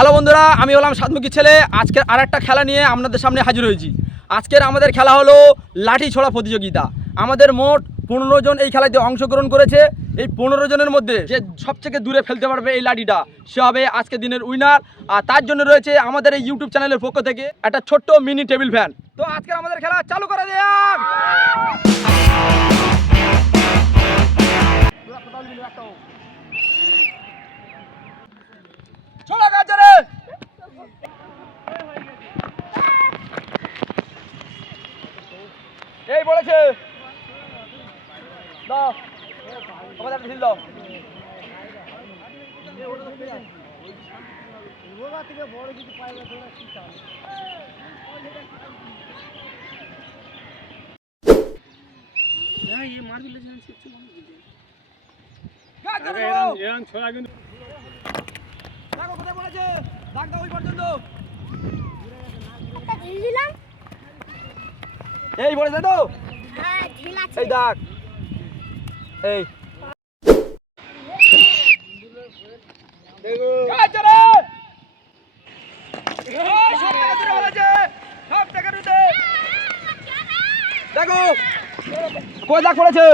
Hello বন্ধুরা, আমি হলাম সাতমুখী ছেলে। আজকের আর একটা খেলা নিয়ে আপনাদের সামনে হাজির হয়েছি। আজকের আমাদের খেলা হলো লাঠি ছোড়া প্রতিযোগিতা। আমাদের মোট পনেরো জন এই খেলাতে অংশগ্রহণ করেছে। এই পনেরো জনের মধ্যে যে সবথেকে দূরে ফেলতে পারবে এই লাঠিটা, সে হবে আজকে দিনের উইনার আর তার জন্য রয়েছে আমাদের এই ইউটিউব চ্যানেলের পক্ষ থেকে একটা ছোট্ট মিনি টেবিল ফ্যান তো আজকের আমাদের খেলা চালু করা দেয়াক দিলাম। এই পড়েছে তো? হ্যাঁ এই দাগ। এই গাছ ধরে। এই, সব টাকা ধরে বলেছে। সব টাকা ধরে। দেখো। কই দাগ পড়েছে।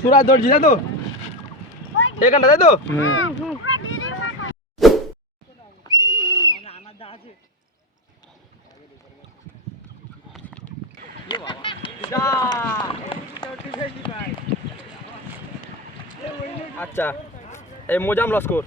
সুরাজ দর্জি তাই তো? এখানটা তাই তো? পুরো আচ্ছা এই মোজাম লস্কর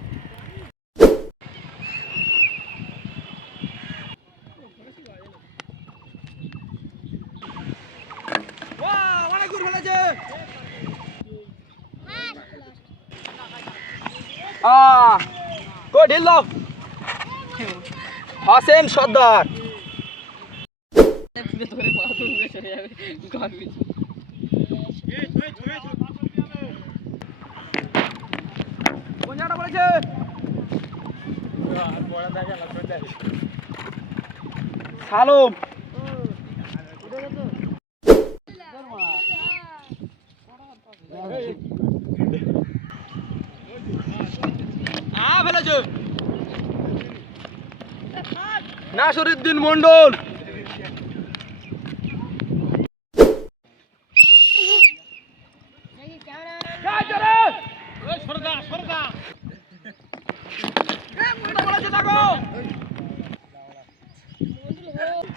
কই হাসেন সর্দার কোন জায়গাটা বলেছে সালম। নাসরুদ্দিন মন্ডল রাকিবুল মন্ডল এই গাজরে বাহ, অনেক দূর ফেলেছে হাত তালি দাও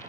সবাই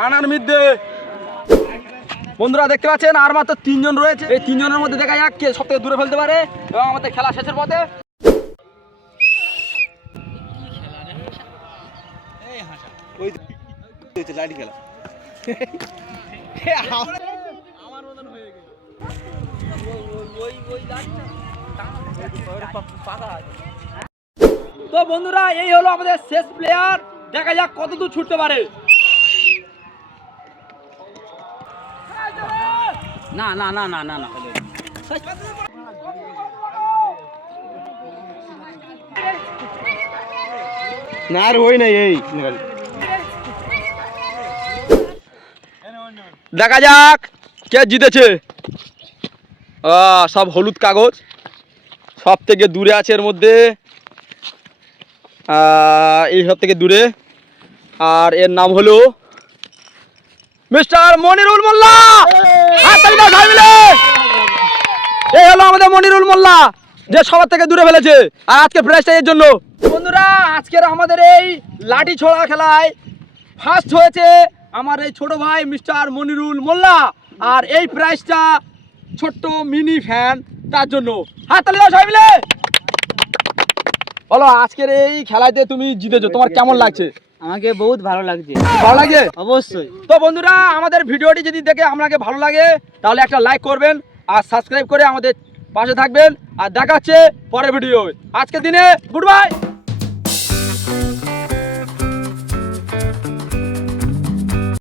আনার মধ্যে বন্ধুরা দেখতে পাচ্ছেন আর মাত্র তিনজন রয়েছে এই তিনজনের মধ্যে দেখা যাক কে সব থেকে দূরে ফেলতে পারে এবং আমাদের খেলা শেষের পথে তো বন্ধুরা এই হলো আমাদের শেষ প্লেয়ার দেখা যাক কত দূর ছুটতে পারে। না না না না না না। না আর হই নাই এই। দেখা যাক কে জিতেছে। সব হলুদ কাগজ। সব থেকে দূরে আছে এর মধ্যে। এই সব থেকে দূরে। আর এর নাম হলো মিস্টার মনিরুল মোল্লা। এই হলো আমাদের মনিরুল মোল্লা, যে সবার থেকে দূরে ফেলেছে। আর আজকে প্রাইজটা এর জন্য। বন্ধুরা, আজকের আমাদের এই লাঠি ছোড়া খেলায় ফার্স্ট হয়েছে আমার এই ছোট ভাই মিস্টার মনিরুল মোল্লা। আর এই প্রাইজটা ছোট্ট মিনি ফ্যান তার জন্য। হাত তালি দাও, সবাই মিলে। বলো আজকের এই খেলাতে তুমি জিতেছো তোমার কেমন লাগছে? আমাকে বহুত ভালো লাগছে। ভালো লাগছে অবশ্যই। তো বন্ধুরা আমাদের ভিডিওটি যদি দেখে আপনাকে ভালো লাগে তাহলে একটা লাইক করবেন আর সাবস্ক্রাইব করে আমাদের পাশে থাকবেন। আর দেখাচ্ছে পরের ভিডিও আজকের দিনে গুড বাই